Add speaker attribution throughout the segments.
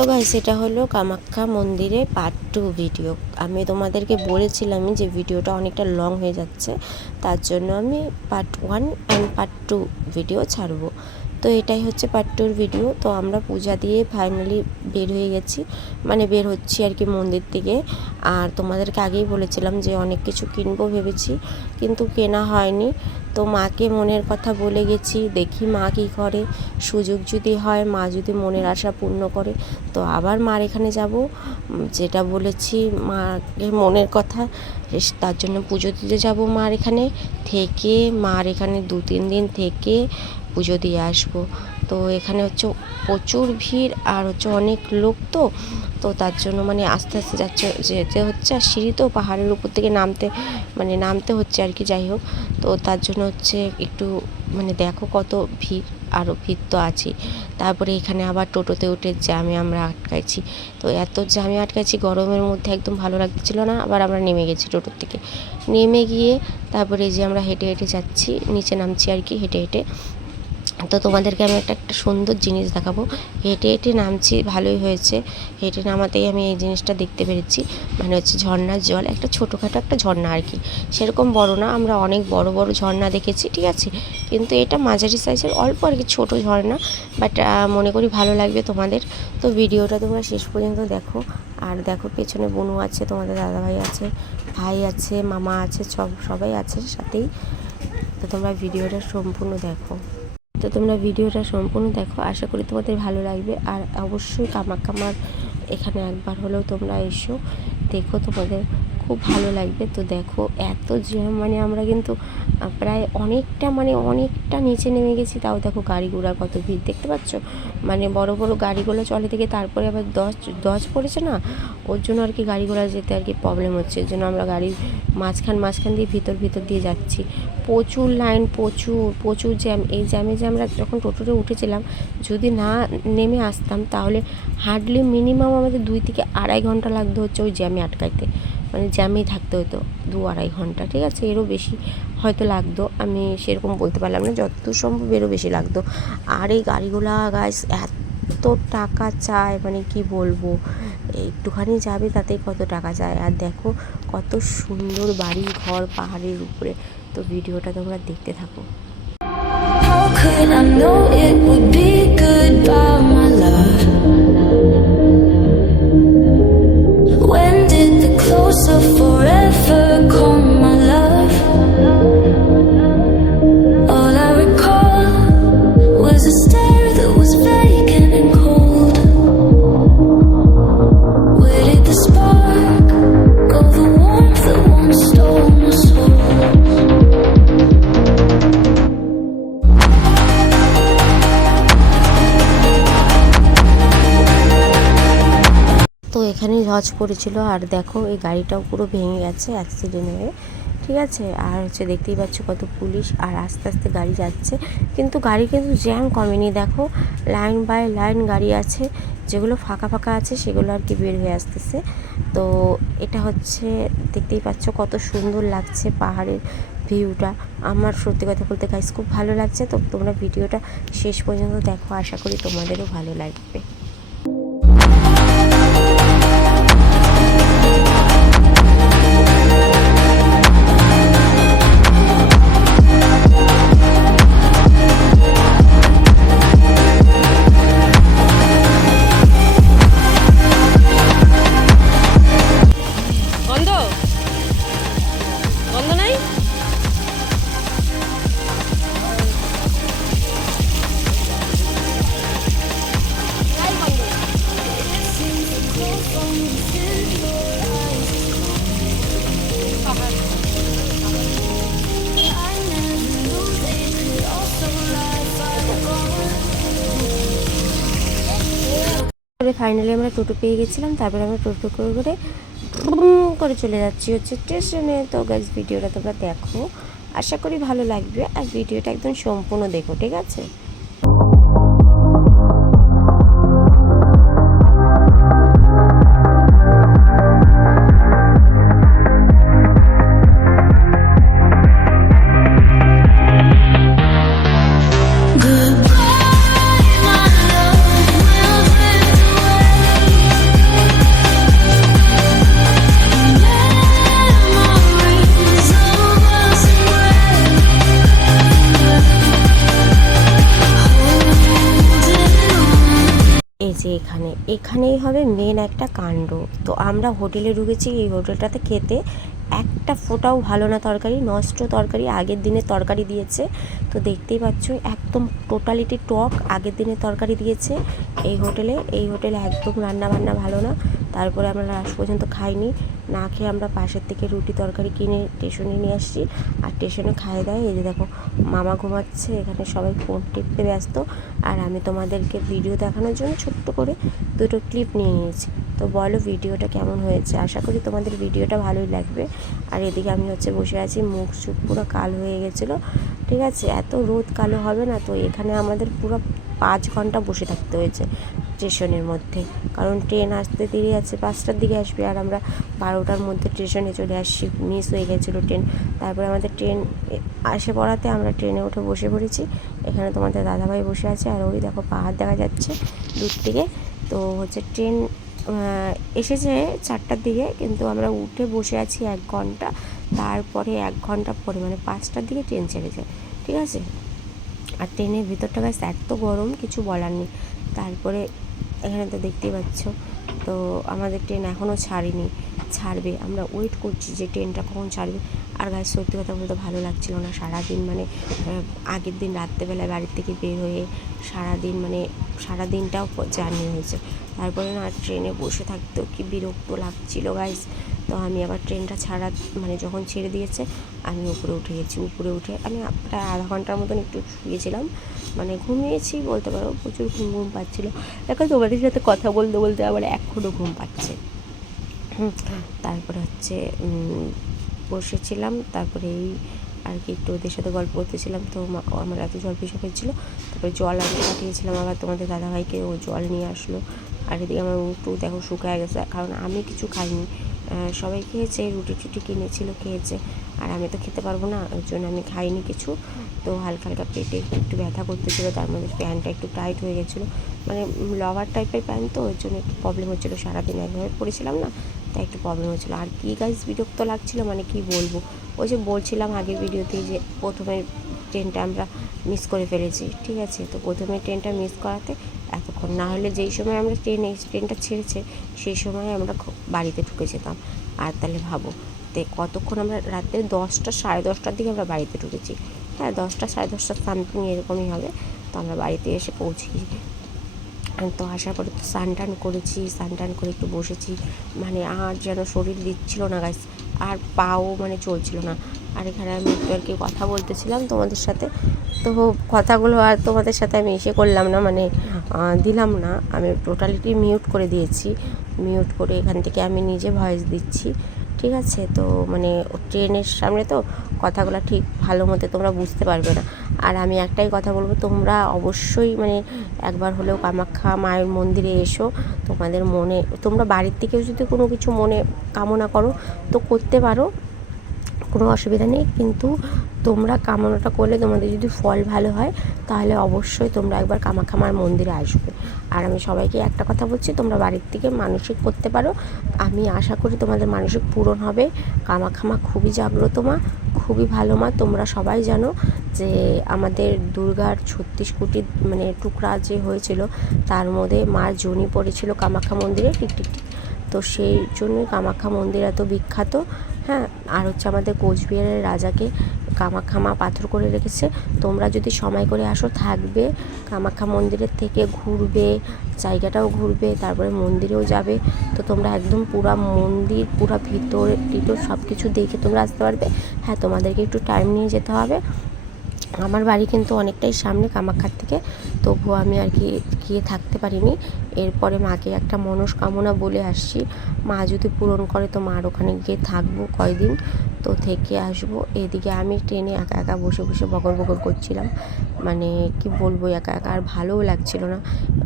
Speaker 1: তো গাই সেটা হলো কামাখ্যা মন্দিরে পার্ট টু ভিডিও আমি তোমাদেরকে বলেছিলামই যে ভিডিওটা অনেকটা লং হয়ে যাচ্ছে, তার জন্য আমি part one and part two video ছাড়বো। তো এটাই হচ্ছে পার্ট টুর ভিডিও তো আমরা পূজা দিয়ে ফাইনালি বের হয়ে গেছি। মানে বের হচ্ছি আর কি মন্দির থেকে। আর তোমাদেরকে আগেই বলেছিলাম যে অনেক কিছু কিনবো ভেবেছি, কিন্তু কেনা হয়নি। তো মাকে মনের কথা বলে গেছি, দেখি মা কী করে। সুযোগ যদি হয়, মা যদি মনের আশা পূর্ণ করে, তো আবার মার এখানে যাব। যেটা বলেছি, মাকে মনের কথা তার জন্য পুজো দিতে যাব মার এখানে। থেকে মার এখানে দু তিন দিন থেকে পুজো দিয়ে আসব। তো এখানে হচ্ছে প্রচুর ভিড় আর হচ্ছে অনেক লোক তো তো তার জন্য মানে আস্তে আস্তে যাচ্ছে, যেতে হচ্ছে আর সিঁড়ি তো পাহাড়ের উপর থেকে নামতে মানে নামতে হচ্ছে আর কি, যাই হোক। তো তার জন্য হচ্ছে একটু মানে দেখো কত ভিড় আরও ভিড় তো আছেই। তারপরে এখানে আবার টোটোতে উঠে জ্যামে আমরা আটকাইছি। তো এত জ্যামে আটকাইছি, গরমের মধ্যে একদম ভালো লাগছিল না, আবার আমরা নেমে গেছি টোটোর থেকে। নেমে গিয়ে তারপরে যে আমরা হেঁটে হেঁটে যাচ্ছি, নিচে নামছি আর কি, হেঁটে হেঁটে। তো তোমাদেরকে আমি একটা একটা সুন্দর জিনিস দেখাবো। হেঁটে হেঁটে নামছি, ভালোই হয়েছে। হেঁটে নামাতেই আমি এই জিনিসটা দেখতে পেরেছি। মানে হচ্ছে ঝর্ণার জল, একটা ছোটোখাটো একটা ঝর্ণা আর কি। সেরকম বড় না, আমরা অনেক বড় বড় ঝর্ণা দেখেছি, ঠিক আছে? কিন্তু এটা মাঝারি সাইজের অল্প আর কি, ছোটো ঝর্ণা। বাট মনে করি ভালো লাগবে তোমাদের। তো ভিডিওটা তোমরা শেষ পর্যন্ত দেখো। আর দেখো, পেছনে বনু আছে, তোমাদের দাদাভাই আছে, ভাই আছে, মামা আছে, সব, সবাই আছে সাথেই। তো তোমরা ভিডিওটা সম্পূর্ণ দেখো। তো তোমরা ভিডিওটা সম্পূর্ণ দেখো। আশা করি তোমাদের ভালো লাগবে। আর অবশ্যই কামাকামার এখানে একবার হলেও তোমরা এসো, দেখো তোমাদের খুব ভালো লাগবে। তো দেখো, এত মানে আমরা কিন্তু প্রায় অনেকটা মানে অনেকটা নিচে নেমে গেছি। তাও দেখো গাড়ি ঘোড়ার কত ভিড়, দেখতে পাচ্ছ? মানে বড় বড় গাড়িগুলো চলে থেকে তারপরে আবার দশ দশ পড়েছে না? ওর জন্য আর কি গাড়ি ঘোড়া যেতে আর কি প্রবলেম হচ্ছে। এর জন্য আমরা গাড়ির মাঝখান মাঝখান দিয়ে ভিতর ভিতর দিয়ে যাচ্ছি। প্রচুর লাইন প্রচুর প্রচুর জ্যাম এই জ্যামে যে আমরা যখন টোটোতে উঠেছিলাম, যদি না নেমে আসতাম, তাহলে হার্ডলি মিনিমাম আমাদের দুই থেকে আড়াই ঘণ্টা লাগতো হচ্ছে ওই জ্যামে আটকাইতে। মানে জ্যামেই থাকতে হতো দু আড়াই ঘণ্টা ঠিক আছে? এরও বেশি হয়তো লাগতো। আমি সেরকম বলতে পারলাম না যতদূর সম্ভব এরও বেশি লাগতো। আর এই গাড়িগুলা গাছ এত টাকা চায় মানে কি বলব? একটুখানি যাবে তাতেই কত টাকা চায়। আর দেখো কত সুন্দর বাড়ি ঘর পাহাড়ের উপরে। তো ভিডিওটা তোমরা দেখতে থাকো।
Speaker 2: How could I know it would be goodbye,
Speaker 1: হজ পড়েছিল আর দেখো, এই গাড়িটাও পুরো ভেঙে গেছে অ্যাক্সিডেন্ট হয়ে। ঠিক আছে? আর হচ্ছে দেখতেই পাচ্ছ কত পুলিশ। আর আস্তে আস্তে গাড়ি যাচ্ছে। কিন্তু গাড়ি কিন্তু জ্যাম কমেনি। দেখো লাইন বাই লাইন গাড়ি আছে। যেগুলো ফাঁকা ফাঁকা আছে, সেগুলো আর কি বের হয়ে আসতেছে। তো এটা হচ্ছে, দেখতেই পাচ্ছ কত সুন্দর লাগছে পাহাড়ের ভিউটা আমার সত্যি কথা বলতে গাইস খুব ভালো লাগছে। তো তোমরা ভিডিওটা শেষ পর্যন্ত দেখো। আশা করি তোমাদেরও ভালো লাগবে। তারপরে ফাইনালি আমরা টোটো পেয়ে গেছিলাম, তারপরে আমরা টোটো করে করে করে চলে যাচ্ছি হচ্ছে স্টেশনে। তো গাছ ভিডিওটা তোমরা দেখো। আশা করি ভালো লাগবে। আর ভিডিওটা একদম সম্পূর্ণ দেখো, ঠিক আছে? এখানেই হবে মেন একটা কাণ্ড। তো আমরা হোটেলে ঢুকেছি এই হোটেলটাতে খেতে একটা ফোটাও ভালো না তরকারি, নষ্ট তরকারি, আগের দিনের তরকারি দিয়েছে। তো দেখতেই পাচ্ছ, একদম টোটালিটি টক, আগের দিনের তরকারি দিয়েছে। এই হোটেলে এই হোটেলে একদম রান্না বান্না ভালো না। তারপরে আমরা লাস্ট পর্যন্ত খাইনি। না খেয়ে আমরা পাশের থেকে রুটি তরকারি কিনে স্টেশনে নিয়ে আসছি। আর স্টেশনে খাইয়ে দেয় এই যে দেখো, মামা ঘুমাচ্ছে, এখানে সবাই ফোন টিপতে ব্যস্ত। আর আমি তোমাদেরকে ভিডিও দেখানোর জন্য ছোট্ট করে দুটো ক্লিপ নিয়ে নিয়েছি। তো বলো ভিডিওটা কেমন হয়েছে? আশা করি তোমাদের ভিডিওটা ভালোই লাগবে। আর এদিকে আমি হচ্ছে বসে আছি, মুখ চুখ পুরো কালো হয়ে গেছিল, ঠিক আছে? এত রোদ কালো হবে না তো? এখানে আমাদের পুরো পাঁচ ঘণ্টা বসে থাকতে হয়েছে স্টেশনের মধ্যে। কারণ ট্রেন আসতে দেরি আছে, পাঁচটার দিকে আসবে। আর আমরা বারোটার মধ্যে স্টেশনে চলে আসছি মিস হয়ে গেছিল ট্রেন। তারপরে আমাদের ট্রেন আসে পড়াতে আমরা ট্রেনে উঠে বসে পড়েছি। এখানে তোমাদের দাদাভাই বসে আছে। আর ওই দেখো পাহাড় দেখা যাচ্ছে দূর থেকে। তো হচ্ছে ট্রেন এসেছে চারটার দিকে, কিন্তু আমরা উঠে বসে আছি এক ঘণ্টা। তারপরে এক ঘণ্টা পরে মানে পাঁচটার দিকে ট্রেন ছেড়ে যায় ঠিক আছে? আর ট্রেনের ভিতরটা গাছ এত গরম, কিছু বলার নেই। তারপরে এখানে তো দেখতেই পাচ্ছ, তো আমাদের ট্রেন এখনও ছাড়েনি, ছাড়বে। আমরা ওয়েট করছি যে ট্রেনটা কখন ছাড়বে। আর গাছ সত্যি কথা বলতে ভালো লাগছিল না। সারাদিন মানে আগের দিন রাত্রেবেলায় বাড়ির থেকে বের হয়ে সারাদিন মানে সারা দিনটাও জার্নি হয়েছে। তারপরে না ট্রেনে বসে থাকতেও কি বিরক্ত লাগছিল গাইস তো আমি আবার ট্রেনটা ছাড়া মানে যখন ছেড়ে দিয়েছে, আমি উপরে উঠে গেছি। উপরে উঠে আমি প্রায় আধা ঘণ্টার মতন একটু শুয়েছিলাম। মানে ঘুমিয়েছি বলতে পারো, প্রচুর ঘুম ঘুম পাচ্ছিলো। এখন তোমাদের সাথে কথা বলতে বলতে আবার এখনও ঘুম পাচ্ছে। তারপরে হচ্ছে বসেছিলাম। তারপরে এই আর কি একটু ওদের সাথে গল্প করতেছিলাম। তো আমার এত জল পেশা হয়েছিলো। তারপরে জল আমি পাঠিয়েছিলাম আবার তোমাদের দাদাভাইকে, ও জল নিয়ে আসলো। আর এদিকে আমার একটু দেখো শুকায় গেছে, কারণ আমি কিছু খাইনি। সবাই খেয়েছে, রুটি টুটি কিনেছিল, খেয়েছে। আর আমি তো খেতে পারব না, ওই জন্য আমি খাইনি কিছু। তো হালকা হালকা পেটে একটু একটু ব্যথা করতেছিলো, তার মধ্যে প্যান্টটা একটু টাইট হয়ে গেছিল। মানে লভার টাইপের প্যান্ট তো, ওই জন্য একটু প্রবলেম হচ্ছিল। সারাদিন একভাবে পরেছিলাম না, তাই একটু প্রবলেম হচ্ছিল। আর কি গাইজ বিরক্ত লাগছিল মানে কি বলব? ওই যে বলছিলাম আগের ভিডিওতে যে প্রথমে ট্রেনটা আমরা মিস করে ফেলেছি, ঠিক আছে? তো প্রথমে ট্রেনটা মিস করাতে এতক্ষণ। না হলে যেই সময় আমরা ট্রেন এই ট্রেনটা ছেড়েছে, সেই সময় আমরা বাড়িতে ঢুকে যেতাম। আর তাহলে ভাবো, তে কতক্ষণ আমরা রাত্রে দশটা, সাড়ে দশটার দিকে আমরা বাড়িতে ঢুকেছি। হ্যাঁ দশটা, সাড়ে দশটা সামথিং এরকমই হবে। তো আমরা বাড়িতে এসে পৌঁছি। তো আসার পরে তো স্নান টান করেছি, স্নান টান করে একটু বসেছি। মানে আর যেন শরীর দিচ্ছিল না গাছ আর পাও মানে চলছিল না। আর এখানে আমি একটু আর কি কথা বলতেছিলাম তোমাদের সাথে। তো কথাগুলো আর তোমাদের সাথে আমি এসে করলাম না মানে দিলাম না। আমি টোটালিটি মিউট করে দিয়েছি। মিউট করে এখান থেকে আমি নিজে ভয়েস দিচ্ছি। ঠিক আছে? তো মানে ট্রেনের সামনে তো কথাগুলো ঠিক ভালো মতো তোমরা বুঝতে পারবে না। আর আমি একটাই কথা বলব, তোমরা অবশ্যই মানে একবার হলেও কামাখ্যা মায়ের মন্দিরে এসো। তোমাদের মনে, তোমরা বাড়ির থেকেও যদি কোনো কিছু মনে কামনা করো, তো করতে পারো। কোনো অসুবিধা নেই, কিন্তু তোমরা কামনাটা করলে তোমাদের যদি ফল ভালো হয়, তাহলে অবশ্যই তোমরা একবার কামাখামার মন্দিরে আসবে। আর আমি সবাইকে একটা কথা বলছি, তোমরা বাড়ির থেকে মানসিক করতে পারো। আমি আশা করি তোমাদের মানসিক পূরণ হবে। কামাখামা খুবই জাগ্রত মা, খুবই ভালো মা। তোমরা সবাই জানো যে আমাদের দুর্গার ছত্রিশ কোটি মানে টুকরা যে হয়েছিল, তার মধ্যে মার জনি পড়েছিল কামাখ্যা মন্দিরে টিক টিক টিক তো সেই জন্যই কামাখ্যা মন্দির এত বিখ্যাত। হ্যাঁ আর হচ্ছে আমাদের কোচবিহারের রাজাকে কামাখ্যা মা পাথর করে রেখেছে। তোমরা যদি সময় করে আসো, থাকবে। কামাখ্যা মন্দিরের থেকে ঘুরবে, জায়গাটাও ঘুরবে, তারপরে মন্দিরেও যাবে। তো তোমরা একদম পুরো মন্দির, পুরো ভিতর, টিটোর সব কিছু দেখে তোমরা আসতে পারবে। হ্যাঁ তোমাদেরকে একটু টাইম নিয়ে যেতে হবে। আমার বাড়ি কিন্তু অনেকটাই সামনে কামাখ্যার থেকে, তবুও আমি আর কি গিয়ে থাকতে পারিনি। এরপরে মাকে একটা মনস্কামনা বলে আসছি, মা যদি পূরণ করে তো মার ওখানে গিয়ে থাকব কয়দিন? তো থেকে আসব। এদিকে আমি ট্রেনে একা একা বসে বসে বকর বকর করছিলাম। মানে কি বলব, একা একা আর ভালোও লাগছিল না।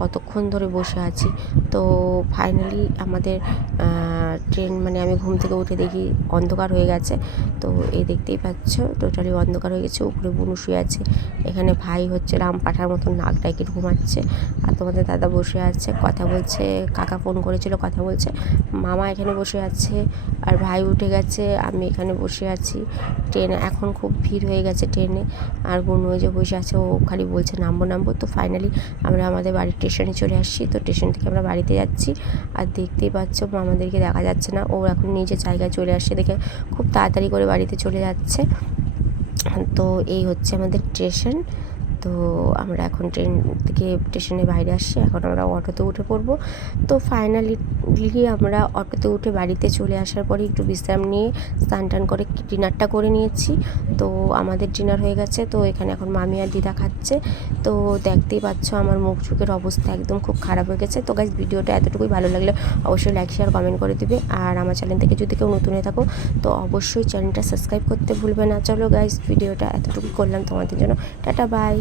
Speaker 1: কতক্ষণ ধরে বসে আছি। তো ফাইনালি আমাদের ট্রেন মানে আমি ঘুম থেকে উঠে দেখি অন্ধকার হয়ে গেছে। তো এই দেখতেই পাচ্ছ টোটালি অন্ধকার হয়ে গেছে, উপরে বুনু শুয়ে আছে। এখানে ভাই হচ্ছে রাম পাঠার মতন নাক ডাইকে ঘুমাচ্ছে। আর তোমাদের দাদা বসে আছে, কথা বলছে, কাকা ফোন করেছিল, কথা বলছে। মামা এখানে বসে আছে, আর ভাই উঠে গেছে, আমি এখানে বসে আছি। ট্রেনে এখন খুব ভিড় হয়ে গেছে ট্রেনে আর বুনু ওই যে বসে আছে ও খালি বলছে নামবো নামবো। তো ফাইনালি আমরা আমাদের বাড়ির স্টেশনে চলে আসছি। তো স্টেশন থেকে আমরা বাড়িতে যাচ্ছি। আর দেখতেই পাচ্ছ আমাদেরকে দেখা যাচ্ছে না। ও এখন নিজের জায়গায় চলে আসছে দেখে খুব তাড়াতাড়ি করে বাড়িতে চলে যাচ্ছে। তো এই হচ্ছে আমাদের স্টেশন তো আমরা এখন ট্রেন থেকে স্টেশনে বাইরে আসছি, এখন আমরা অটোতে উঠে পড়ব। তো ফাইনালি আমরা অটোতে উঠে বাড়িতে চলে আসার পরে একটু বিশ্রাম নিয়ে স্নান টান করে ডিনারটা করে নিয়েছি। তো আমাদের ডিনার হয়ে গেছে, তো এখানে এখন মামি আর দিদা খাচ্ছে। তো দেখতেই পাচ্ছ আমার মুখ চোখের অবস্থা একদম খুব খারাপ হয়ে গেছে। তো গাইজ ভিডিওটা এতটুকুই ভালো লাগলে অবশ্যই লাইক শেয়ার কমেন্ট করে দিবে। আর আমার চ্যানেল থেকে যদি কেউ নতুন হয়ে থাকো, তো অবশ্যই চ্যানেলটা সাবস্ক্রাইব করতে ভুলবে না। চলো গাইজ ভিডিওটা এতটুকু করলাম তোমাদের জন্য। Tata bye